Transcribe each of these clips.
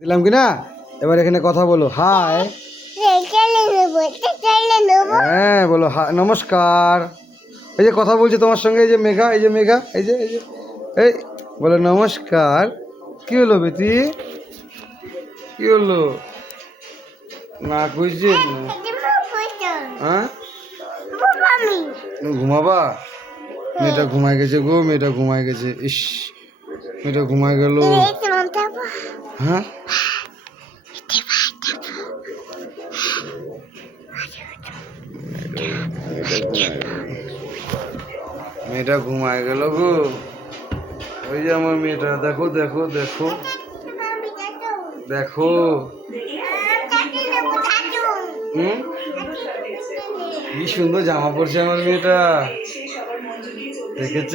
দিলাম কি না? এবার এখানে কথা বলো, হাই। হ্যাঁ বলো নমস্কার। এই যে কথা বলছে তোমার সঙ্গে, এই যে মেঘা, এই যে মেঘা, এই যে এই বলো নমস্কার। কি হলো বেটি, কি হলো? না খুঁজছে হ্যাঁ, ঘুমাবা? মেয়েটা ঘুমায় গেছে গো, মেয়েটা ঘুমায় গেছে। ইস, মেয়েটা ঘুমায় গেল। হ্যাঁ মেয়েটা ঘুমায় গেল গো। ওই যে আমার মেয়েটা, দেখো দেখো দেখো দেখো। কি সুন্দর জামা পরছে আমার মেয়েটা, দেখেছ?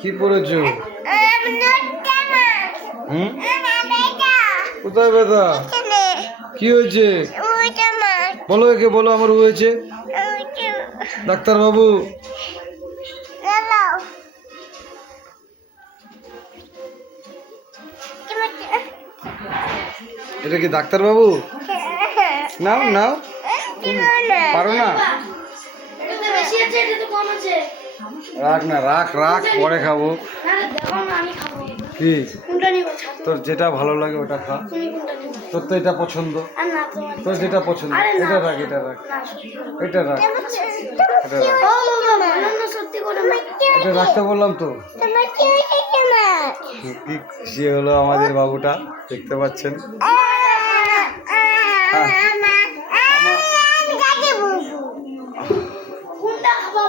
কি পরেছো? কোথায় ব্যথা? কি হয়েছে বলো, একে বলো আমার হয়েছে। ডাক্তার বাবু, এটা কি ডাক্তার বাবু? নাও নাও, পারো না? রাখ না, রাখ রাখ, পরে খাবো। কি তোর যেটা ভালো লাগে ওটা খা। তোর তো এটা পছন্দ, তোর যেটা পছন্দ এটা রাখ, এটা রাখ, এটা রাখ, এটা রাখ, এটা রাখতে বললাম তো। কি খুশি হলো আমাদের বাবুটা, দেখতে পাচ্ছেন।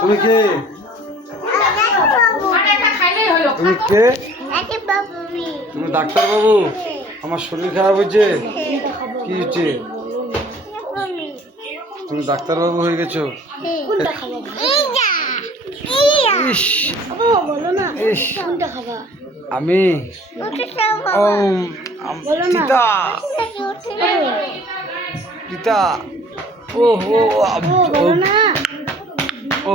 তুমি কে? তুমি কে? তুমি ডাক্তার বাবু? আমার শরীর খারাপ হয়েছে। কি হয়েছে? তুমি ডাক্তার বাবু হয়ে গেছো? ইস, ইস, আমি পিতা, পিতা। ও ও ও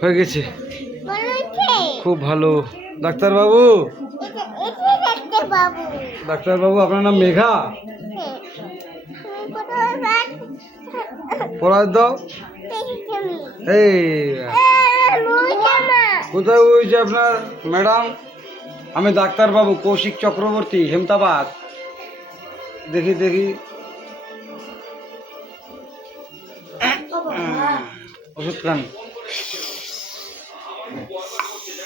হয়ে গেছে, খুব ভালো। ডাক্তার বাবু, ডাক্তার বাবু আপনার নাম মেঘা? পড়ার দাও। এই কোথায় হয়েছে আপনার ম্যাডাম? আমি ডাক্তার বাবু কৌশিক চক্রবর্তী, হেমতাবাদ। দেখি দেখি, ওষুধ খান।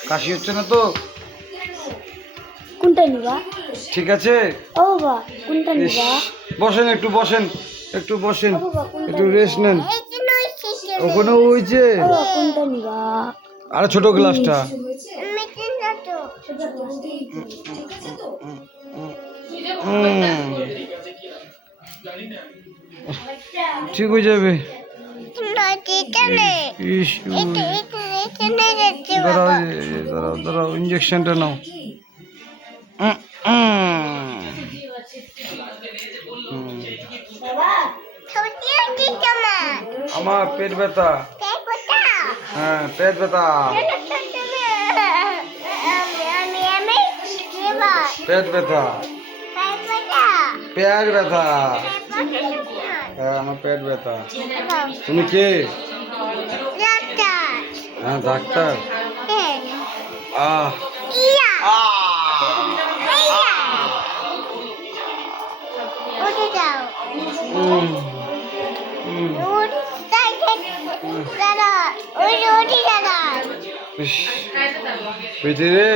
কাশি হচ্ছে না তো? কোনটা নিবা? ঠিক আছে। ও বাবা, কোনটা নিবা? বসেন, একটু বসেন, একটু বসেন, একটু রেস্ট নেন। ওখানে হয়েছে। কোনটা নিবা? আরে ছোট গ্লাসটা। ঠিক হয়ে যাবে। দাঁড়াও দাঁড়াও দাঁড়াও, ইঞ্জেকশনটা নাও। আমার পেট ব্যথা। হ্যাঁ পেট ব্যথা, পেট ব্যথা, পেট ব্যথা। হ্যাঁ আমার পেট ব্যথা। তুমি কে? হ্যাঁ ডাক্তার। আহ রে,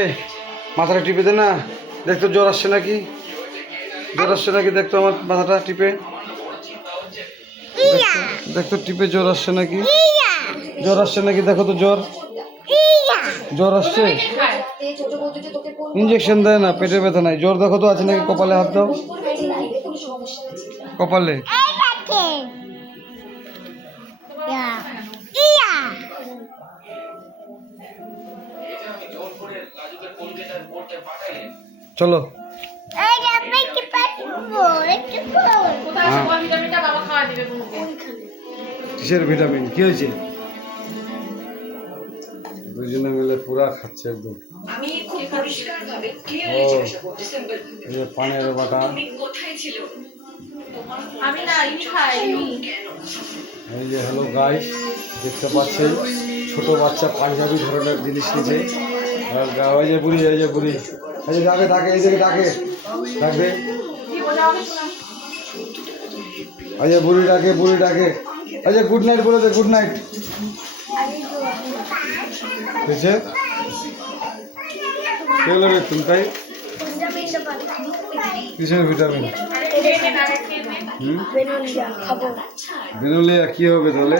মাথাটা টিপে দে না, দেখতো জ্বর আসছে নাকি, জ্বর আসছে নাকি দেখতো আমার মাথাটা টিপে, দেখতো টিপে জ্বর আসছে নাকি, জ্বর আসছে নাকি দেখো তো, জ্বর, জ্বর আসছে। ইঞ্জেকশন দেয় না, পেটে ব্যথা নাই, জ্বর দেখো তো আছে নাকি, কপালে হাত দাও, কপালে। চলো কিসের ভিটামিন? কি হয়েছে? দুজনে মিলে পুরা খাচ্ছে একদম। ও এই যে পানের বাটা, এই যে হ্যালো গাইস, দেখতে পাচ্ছেন ছোট বাচ্চা পাঞ্জাবি ধরনের জিনিস নিচে। আর ওই যে বুড়ি, এই যে বুড়ি, এই যে ডাকে ডাকে, এই যে ডাকে ডাকবে, এই যে বুড়ি ডাকে, বুড়ি ডাকে, এই যে গুড নাইট বলে দে, গুড নাইট। বুঝছে কি হলো রে তুমি তাই? কিসের ভিটামিন? বেরোলে কি হবে তাহলে?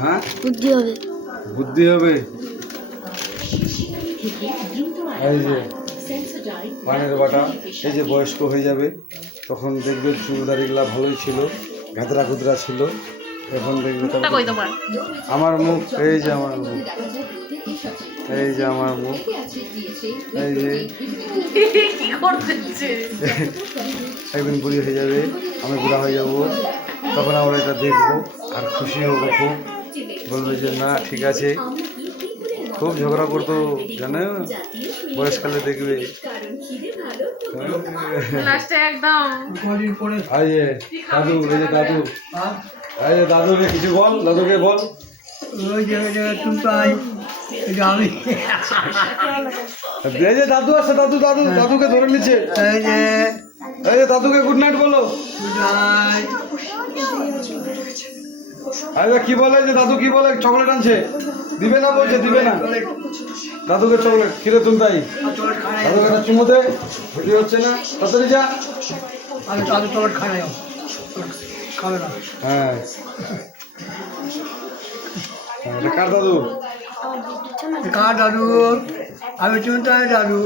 হ্যাঁ বুদ্ধি হবে। বুদ্ধি হবে। এই যে পানের বাটা, এই যে বয়স্ক হয়ে যাবে তখন দেখবে চুল দাড়িগুলা ভালোই ছিল, গাদরা গুদরা ছিল, এখন দেখবে আমার মুখ, এই যে আমার মুখ, এই যে আমার মুখ, এই যে একদিন বুড়ি হয়ে যাবে, আমি বুড়া হয়ে যাব, তখন আমরা এটা দেখবো আর খুশি হবো খুব, বলবে যে না ঠিক আছে। খুব ঝগড়া করতো জানো বয়সকালে, দেখবে এই যে দাদু, এই যে দাদু, এই যে দাদু রে কিছু বল, দাদুকে বল। এই যে দাদু আছে, দাদু দাদু দাদুকে ধরে নিচ্ছে, এই যে দাদুকে গুড নাইট বলো। আরে কি বলে যে দাদু, কি বলে চকলেট আনছে, দিবে না বলছে, দিবে না দাদুকে চকলেট। কিরে তুমি তাই দাদুকে একটা চুমু দে, ভিডিও হচ্ছে না, তাড়াতাড়ি যা। আমি দাদু চকলেট খাই না, খাবে না। হ্যাঁ এটা কার দাদু? কার দাদু? আমি চুনটায় দাদু,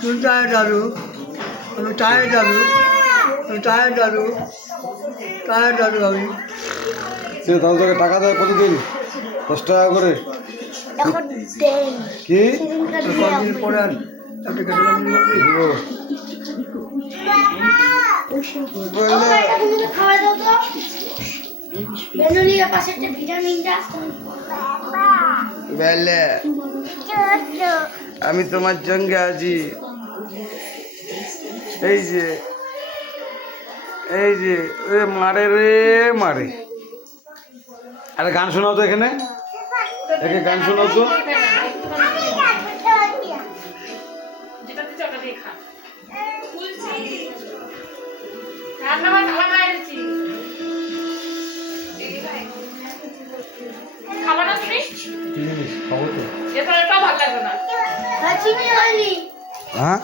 চুনটায় দাদু, আমি টায়ের দাদু, আমি টায়ের দাদু, টায়ের দাদু আমি। সে দাদু তোকে টাকা দেয় প্রতিদিন 10 টাকা করে? এখন দেন কি কদিন পরে আর একটা গেলাম দিব? বললে খাওয়া দাও তো, বেনুলিয়া পাশে একটা ভিটামিনটা। বললে আমি তোমার সঙ্গে আছি, এই যে এই যে এ মারে রে মারে। আরে গান শোনাও তো এখানে, একে গান শোনাও তো। খাবো তো। চিনি হয়নি। হ্যাঁ